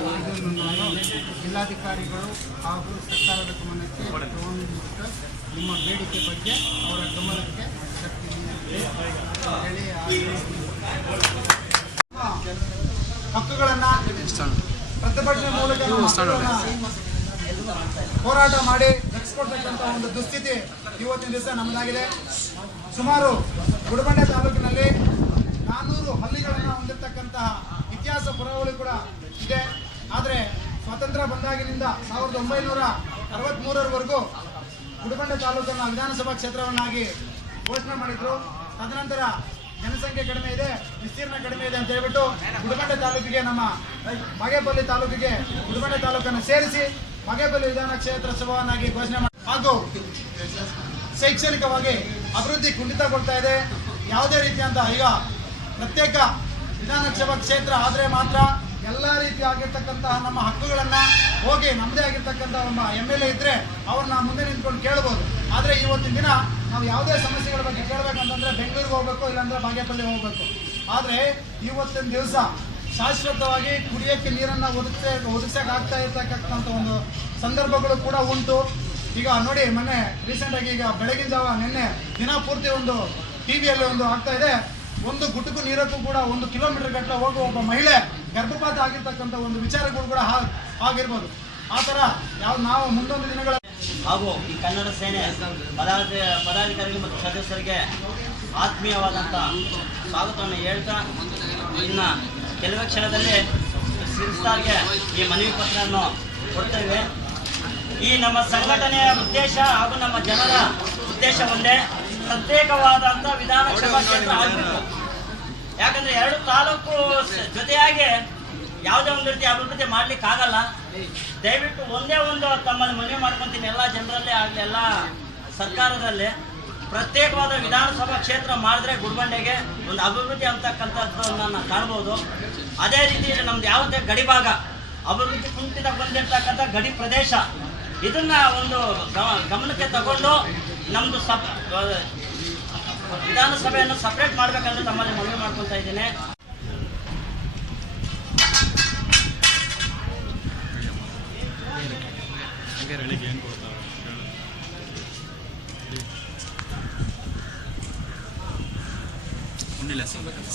ಇದನ್ನು ನಾನು ಜಿಲ್ಲಾಧಿಕಾರಿಗಳು ಹಾಗೂ ಸರ್ಕಾರದ ಗಮನಕ್ಕೆ ತಗೊಂಡ್ಬಿಟ್ಟು ನಿಮ್ಮ ಬೇಡಿಕೆ ಬಗ್ಗೆ ಅವರ ಗಮನಕ್ಕೆ ಹೇಳಿ ಹಕ್ಕುಗಳನ್ನು ಪ್ರತಿಭಟನೆ ಮೂಲಕ ಹೋರಾಟ ಮಾಡಿ ನಡೆಸ್ಕೊಡ್ತಕ್ಕಂಥ ಒಂದು ದುಸ್ಥಿತಿ ಇವತ್ತಿನ ದಿವಸ ನಮ್ಮದಾಗಿದೆ. ಸುಮಾರು ಗುಡಬಂಡೆ ತಾಲೂಕಿನಲ್ಲಿ ಸಾವಿರದ ಒಂಬೈನೂರ ಅರವತ್ತ್ಮೂರರವರೆಗೂ ಗುಡಬಂಡೆ ತಾಲೂಕನ್ನು ವಿಧಾನಸಭಾ ಕ್ಷೇತ್ರವನ್ನಾಗಿ ಘೋಷಣೆ ಮಾಡಿದ್ರು. ತದನಂತರ ಜನಸಂಖ್ಯೆ ಕಡಿಮೆ ಇದೆ, ವಿಸ್ತೀರ್ಣ ಕಡಿಮೆ ಇದೆ ಅಂತ ಹೇಳ್ಬಿಟ್ಟು ಗುಡಬಂಡೆ ತಾಲೂಕಿಗೆ ನಮ್ಮ ಮಗೇಬಲ್ಲಿ ತಾಲೂಕಿಗೆ ಗುಡಬಂಡೆ ತಾಲೂಕನ್ನು ಸೇರಿಸಿ ಮಗೇಬಲ್ಲಿ ವಿಧಾನ ಕ್ಷೇತ್ರ ಸಭವನ್ನಾಗಿ ಘೋಷಣೆ ಮಾಡಿ ಹಾಗೂ ಶೈಕ್ಷಣಿಕವಾಗಿ ಅಭಿವೃದ್ಧಿ ಕುಂಠಿತಗೊಳ್ತಾ ಇದೆ. ಯಾವುದೇ ರೀತಿಯಂತ ಈಗ ಪ್ರತ್ಯೇಕ ವಿಧಾನಸಭಾ ಕ್ಷೇತ್ರ ಆದರೆ ಮಾತ್ರ ಎಲ್ಲ ರೀತಿ ಆಗಿರ್ತಕ್ಕಂತಹ ನಮ್ಮ ಹಕ್ಕುಗಳನ್ನು ಹೋಗಿ ನಮ್ಮದೇ ಆಗಿರ್ತಕ್ಕಂಥ ನಮ್ಮ ಎಂ ಎಲ್ ಎ ಇದ್ದರೆ ಅವ್ರನ್ನ ಮುಂದೆ ನಿಂತ್ಕೊಂಡು ಕೇಳ್ಬೋದು. ಆದರೆ ಇವತ್ತಿನ ದಿನ ನಾವು ಯಾವುದೇ ಸಮಸ್ಯೆಗಳ ಬಗ್ಗೆ ಕೇಳಬೇಕಂತಂದ್ರೆ ಬೆಂಗಳೂರಿಗೆ ಹೋಗ್ಬೇಕು, ಇಲ್ಲಾಂದ್ರೆ ಬಾಗೇಪಲ್ಲಿ ಹೋಗ್ಬೇಕು. ಆದರೆ ಇವತ್ತಿನ ದಿವಸ ಶಾಶ್ವತವಾಗಿ ಕುಡಿಯೋಕ್ಕೆ ನೀರನ್ನು ಒದಗಿಸೆ ಆಗ್ತಾ ಇರ್ತಕ್ಕಂಥ ಒಂದು ಸಂದರ್ಭಗಳು ಕೂಡ ಉಂಟು. ಈಗ ನೋಡಿ, ಮೊನ್ನೆ ರೀಸೆಂಟಾಗಿ ಈಗ ಬೆಳಗಿನ ಜಾವ ನಿನ್ನೆ ದಿನ ಪೂರ್ತಿ ಒಂದು ಟಿ ವಿಯಲ್ಲಿ ಒಂದು ಆಗ್ತಾ ಇದೆ. ಒಂದು ಗುಟುಕು ನೀರಕ್ಕೂ ಕೂಡ ಒಂದು ಕಿಲೋಮೀಟರ್ ಗಟ್ಟಲೆ ಹೋಗುವ ಒಬ್ಬ ಮಹಿಳೆ ಗರ್ಭಪಾತ ಆಗಿರ್ತಕ್ಕಂಥ ಒಂದು ವಿಚಾರಗಳು ಕೂಡ ಆಗಿರ್ಬೋದು. ಆ ಥರ ಯಾವ ನಾವು ಮುಂದೊಂದು ದಿನಗಳ ಹಾಗೂ ಈ ಕನ್ನಡ ಸೇನೆ ಪದಾಧಿ ಪದಾಧಿಕಾರಿಗಳು ಮತ್ತು ಸದಸ್ಯರಿಗೆ ಆತ್ಮೀಯವಾದಂಥ ಸ್ವಾಗತವನ್ನು ಹೇಳ್ತಾ ಇನ್ನು ಕೆಲವೇ ಕ್ಷಣದಲ್ಲಿ ಸಿರಿಸ್ತಾರ್ಗೆ ಈ ಮನವಿ ಪತ್ರವನ್ನು ಕೊಡ್ತೇವೆ. ಈ ನಮ್ಮ ಸಂಘಟನೆಯ ಉದ್ದೇಶ ಹಾಗೂ ನಮ್ಮ ಜನರ ಉದ್ದೇಶ ಒಂದೇ. ಪ್ರತ್ಯೇಕವಾದಂಥ ವಿಧಾನಸಭಾ ಕ್ಷೇತ್ರ ಆಗಬೇಕು. ಯಾಕಂದ್ರೆ ಎರಡು ತಾಲೂಕು ಜೊತೆಯಾಗಿ ಯಾವುದೇ ಒಂದು ರೀತಿ ಅಭಿವೃದ್ಧಿ ಮಾಡ್ಲಿಕ್ಕೆ ಆಗಲ್ಲ. ದಯವಿಟ್ಟು ಒಂದೇ ಒಂದು ತಮ್ಮಲ್ಲಿ ಮನವಿ ಮಾಡ್ಕೊಂತೀನಿ, ಎಲ್ಲ ಜನರಲ್ಲೇ ಆಗಲಿ, ಎಲ್ಲ ಸರ್ಕಾರದಲ್ಲಿ. ಪ್ರತ್ಯೇಕವಾದ ವಿಧಾನಸಭಾ ಕ್ಷೇತ್ರ ಮಾಡಿದ್ರೆ ಗುಡ್ಬಂಡೆಗೆ ಒಂದು ಅಭಿವೃದ್ಧಿ ಅಂತಕ್ಕಂಥದ್ದು ನಾನು ಕಾಣ್ಬೋದು. ಅದೇ ರೀತಿ ನಮ್ದು ಯಾವುದೇ ಗಡಿಭಾಗ ಅಭಿವೃದ್ಧಿ ಕುಂಠಿತ ಬಂದಿರ್ತಕ್ಕಂಥ ಗಡಿ ಪ್ರದೇಶ, ಇದನ್ನ ಒಂದು ಗಮನಕ್ಕೆ ತಗೊಂಡು ನಮ್ಮದು ಸಪ್ ವಿಧಾನಸಭೆಯನ್ನು ಸಪ್ರೇಟ್ ಮಾಡಬೇಕಂತ ತಮ್ಮಲ್ಲಿ ಮನವಿ ಮಾಡ್ಕೊತಾ ಇದ್ದೇನೆ.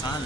ಸಾಲ